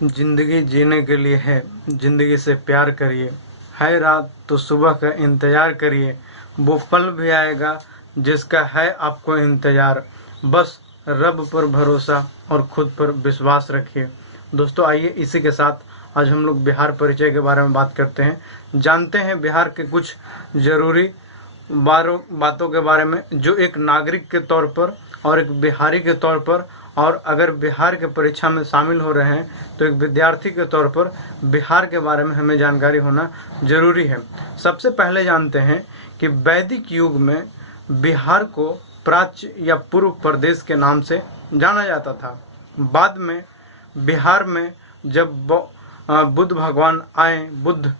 जिंदगी जीने के लिए है, जिंदगी से प्यार करिए। है रात तो सुबह का इंतज़ार करिए, वो पल भी आएगा जिसका है आपको इंतज़ार। बस रब पर भरोसा और खुद पर विश्वास रखिए। दोस्तों आइए इसी के साथ आज हम लोग बिहार परिचय के बारे में बात करते हैं। जानते हैं बिहार के कुछ ज़रूरी बातों के बारे में, जो एक नागरिक के तौर पर और एक बिहारी के तौर पर, और अगर बिहार के परीक्षा में शामिल हो रहे हैं तो एक विद्यार्थी के तौर पर बिहार के बारे में हमें जानकारी होना जरूरी है। सबसे पहले जानते हैं कि वैदिक युग में बिहार को प्राच्य या पूर्व प्रदेश के नाम से जाना जाता था। बाद में बिहार में जब बुद्ध भगवान आए, बुद्ध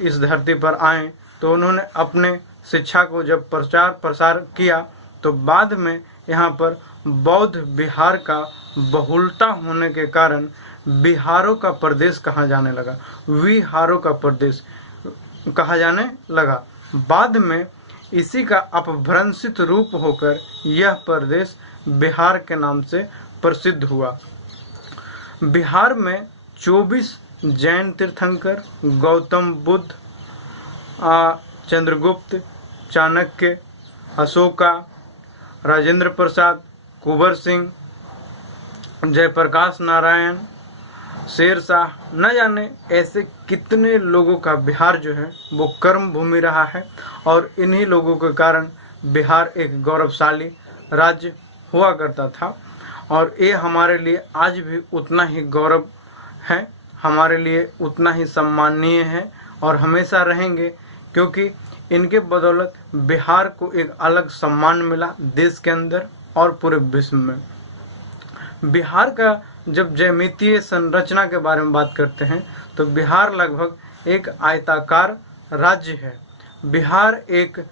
इस धरती पर आए, तो उन्होंने अपने शिक्षा को जब प्रचार प्रसार किया तो बाद में यहाँ पर बौद्ध बिहार का बहुलता होने के कारण बिहारों का प्रदेश कहा जाने लगा, विहारों का प्रदेश कहा जाने लगा। बाद में इसी का अपभ्रंशित रूप होकर यह प्रदेश बिहार के नाम से प्रसिद्ध हुआ। बिहार में 24 जैन तीर्थंकर, गौतम बुद्ध, चंद्रगुप्त, चाणक्य, अशोका, राजेंद्र प्रसाद, कुंवर सिंह, जयप्रकाश नारायण, शेरशाह, न जाने ऐसे कितने लोगों का बिहार जो है वो कर्म भूमि रहा है। और इन्हीं लोगों के कारण बिहार एक गौरवशाली राज्य हुआ करता था, और ये हमारे लिए आज भी उतना ही गौरव है, हमारे लिए उतना ही सम्माननीय है और हमेशा रहेंगे, क्योंकि इनके बदौलत बिहार को एक अलग सम्मान मिला देश के अंदर और पूरे विश्व में। बिहार का जब ज्यामितीय संरचना के बारे में बात करते हैं तो बिहार लगभग एक आयताकार राज्य है। बिहार एक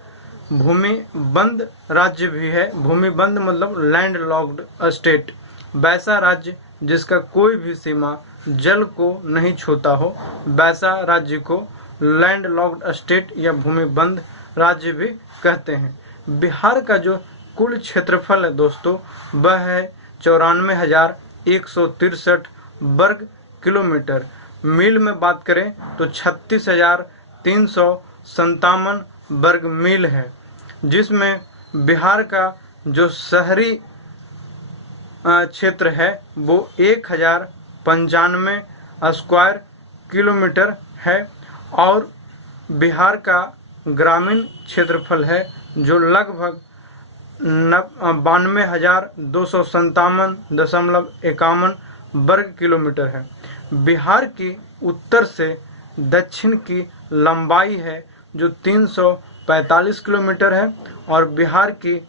भूमिबंध राज्य भी है। भूमिबंध मतलब लैंड लॉक्ड स्टेट, वैसा राज्य जिसका कोई भी सीमा जल को नहीं छूता हो, वैसा राज्य को लैंड लॉक्ड स्टेट या भूमिबंध राज्य भी कहते हैं। बिहार का जो कुल क्षेत्रफल है दोस्तों, वह है 94,163 वर्ग किलोमीटर। मील में बात करें तो 36,357 वर्ग मील है, जिसमें बिहार का जो शहरी क्षेत्र है वो 1095 स्क्वायर किलोमीटर है, और बिहार का ग्रामीण क्षेत्रफल है जो लगभग 92,257.51 वर्ग किलोमीटर है। बिहार की उत्तर से दक्षिण की लंबाई है जो 345 किलोमीटर है, और बिहार की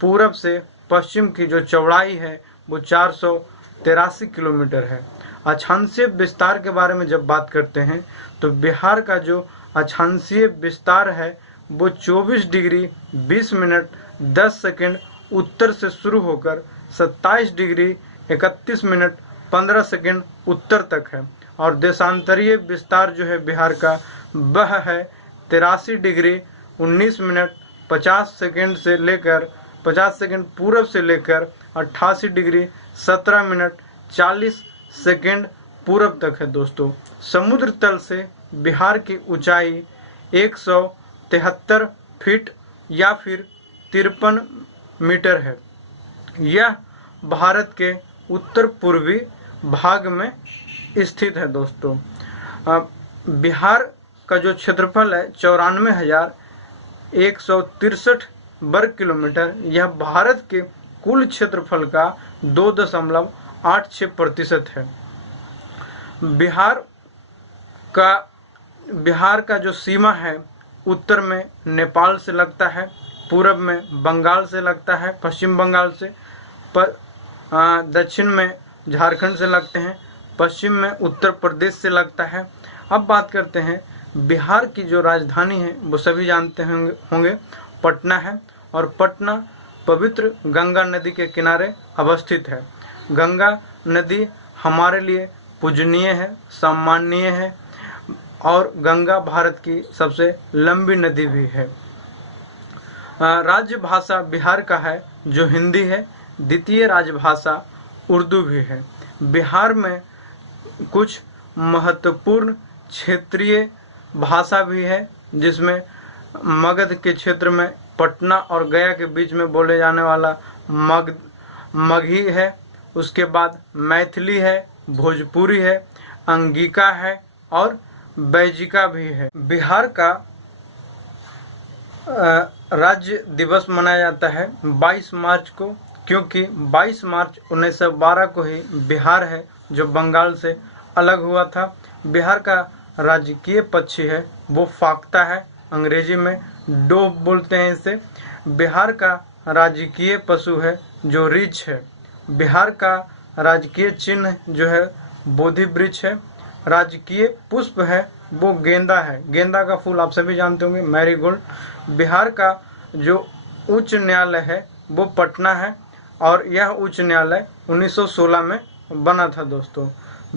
पूरब से पश्चिम की जो चौड़ाई है वो 483 किलोमीटर है। अक्षांशीय विस्तार के बारे में जब बात करते हैं तो बिहार का जो अक्षांशीय विस्तार है वो 24 डिग्री 20 मिनट 10 सेकंड उत्तर से शुरू होकर 27 डिग्री 31 मिनट 15 सेकंड उत्तर तक है, और देशांतरीय विस्तार जो है बिहार का वह है 83 डिग्री 19 मिनट 50 सेकंड से लेकर 50 सेकंड पूरब से लेकर 88 डिग्री 17 मिनट 40 सेकंड पूरब तक है। दोस्तों समुद्र तल से बिहार की ऊंचाई 173 फीट या फिर 53 मीटर है। यह भारत के उत्तर पूर्वी भाग में स्थित है। दोस्तों बिहार का जो क्षेत्रफल है 94,163 वर्ग किलोमीटर, यह भारत के कुल क्षेत्रफल का 2.86% है। बिहार का जो सीमा है उत्तर में नेपाल से लगता है, पूरब में बंगाल से लगता है, पश्चिम बंगाल से, दक्षिण में झारखंड से लगते हैं, पश्चिम में उत्तर प्रदेश से लगता है। अब बात करते हैं बिहार की जो राजधानी है वो सभी जानते होंगे पटना है, और पटना पवित्र गंगा नदी के किनारे अवस्थित है। गंगा नदी हमारे लिए पूजनीय है, सम्माननीय है, और गंगा भारत की सबसे लंबी नदी भी है। राज्य भाषा बिहार का है जो हिंदी है, द्वितीय राजभाषा उर्दू भी है। बिहार में कुछ महत्वपूर्ण क्षेत्रीय भाषा भी है, जिसमें मगध के क्षेत्र में पटना और गया के बीच में बोले जाने वाला मगही है। उसके बाद मैथिली है, भोजपुरी है, अंगिका है और बैजिका भी है। बिहार का राज्य दिवस मनाया जाता है 22 मार्च को, क्योंकि 22 मार्च 1912 को ही बिहार है जो बंगाल से अलग हुआ था। बिहार का राजकीय पक्षी है वो फाख्ता है, अंग्रेजी में डोव बोलते हैं इसे। बिहार का राजकीय पशु है जो रीछ है। बिहार का राजकीय चिन्ह जो है बोधि वृक्ष है। राजकीय पुष्प है वो गेंदा है। गेंदा का फूल आप सभी जानते होंगे, मैरीगोल्ड। बिहार का जो उच्च न्यायालय है वो पटना है और यह उच्च न्यायालय 1916 में बना था दोस्तों।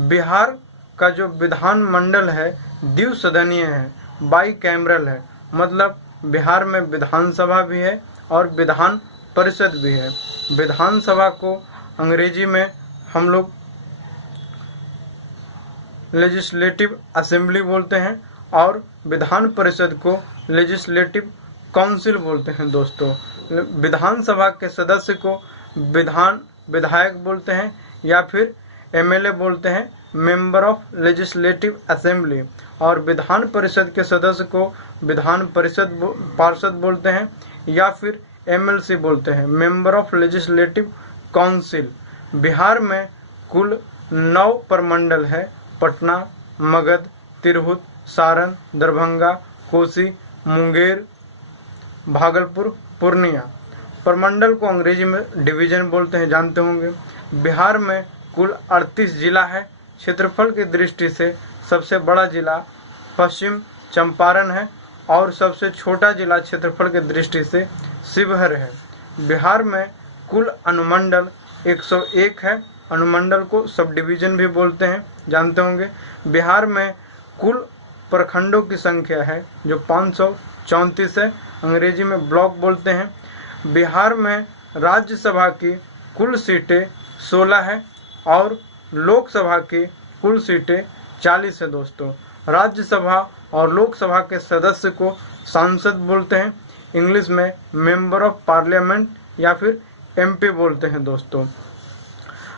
बिहार का जो विधान मंडल है द्विसदनीय है, बाई कैमरल है, मतलब बिहार में विधानसभा भी है और विधान परिषद भी है। विधानसभा को अंग्रेजी में हम लोग लेजिस्लेटिव असेंबली बोलते हैं और विधान परिषद को लेजिस्लेटिव काउंसिल बोलते हैं दोस्तों। विधानसभा के सदस्य को विधायक बोलते हैं या फिर एमएलए बोलते हैं, मेंबर ऑफ लेजिस्लेटिव असेंबली। और विधान परिषद के सदस्य को विधान परिषद पार्षद बोलते हैं या फिर एमएलसी बोलते हैं, member of legislative council. Bihar में कुल 9 प्रमंडल है, पटना, मगध, तिरहुत, सारण, दरभंगा, कोसी, मुंगेर, भागलपुर, पूर्णिया। प्रमंडल को अंग्रेजी में डिवीजन बोलते हैं, जानते होंगे। बिहार में कुल 38 जिला है। क्षेत्रफल की दृष्टि से सबसे बड़ा जिला पश्चिम चंपारण है और सबसे छोटा जिला क्षेत्रफल की दृष्टि से शिवहर है। बिहार में कुल अनुमंडल 101 है। अनुमंडल को सब डिवीजन भी बोलते हैं, जानते होंगे। बिहार में कुल प्रखंडों की संख्या है जो 534 है, अंग्रेजी में ब्लॉक बोलते हैं। बिहार में राज्यसभा की कुल सीटें 16 है और लोकसभा की कुल सीटें 40 है दोस्तों। राज्यसभा और लोकसभा के सदस्य को सांसद बोलते हैं, इंग्लिश में मेंबर ऑफ पार्लियामेंट या फिर एमपी बोलते हैं दोस्तों।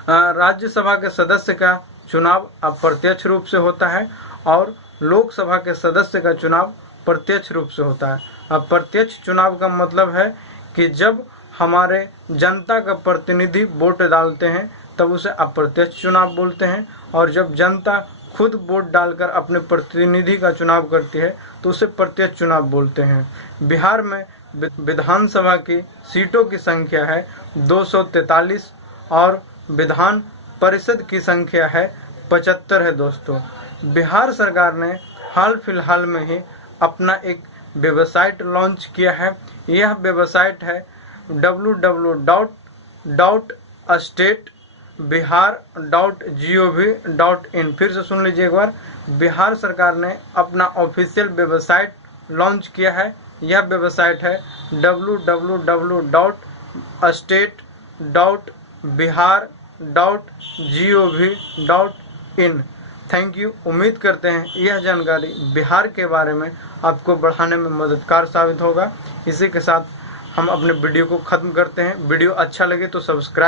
राज्यसभा के सदस्य का चुनाव अप्रत्यक्ष रूप से होता है और लोकसभा के सदस्य का चुनाव प्रत्यक्ष रूप से होता है। अप्रत्यक्ष चुनाव का मतलब है कि जब हमारे जनता का प्रतिनिधि वोट डालते हैं तब उसे अप्रत्यक्ष चुनाव बोलते हैं, और जब जनता खुद वोट डालकर अपने प्रतिनिधि का चुनाव करती है तो उसे प्रत्यक्ष चुनाव बोलते हैं। बिहार में विधानसभा की सीटों की संख्या है 243 और विधान परिषद की संख्या है 75 है दोस्तों। बिहार सरकार ने हाल फिलहाल में ही अपना एक वेबसाइट लॉन्च किया है। यह वेबसाइट है www.statebihar.gov.in। फिर से सुन लीजिए एक बार, बिहार सरकार ने अपना ऑफिशियल वेबसाइट लॉन्च किया है। यह वेबसाइट है www.state.bihar.gov.in। Thank you. उम्मीद करते हैं यह जानकारी बिहार के बारे में आपको बढ़ाने में मददगार साबित होगा। इसी के साथ हम अपने वीडियो को ख़त्म करते हैं। वीडियो अच्छा लगे तो सब्सक्राइब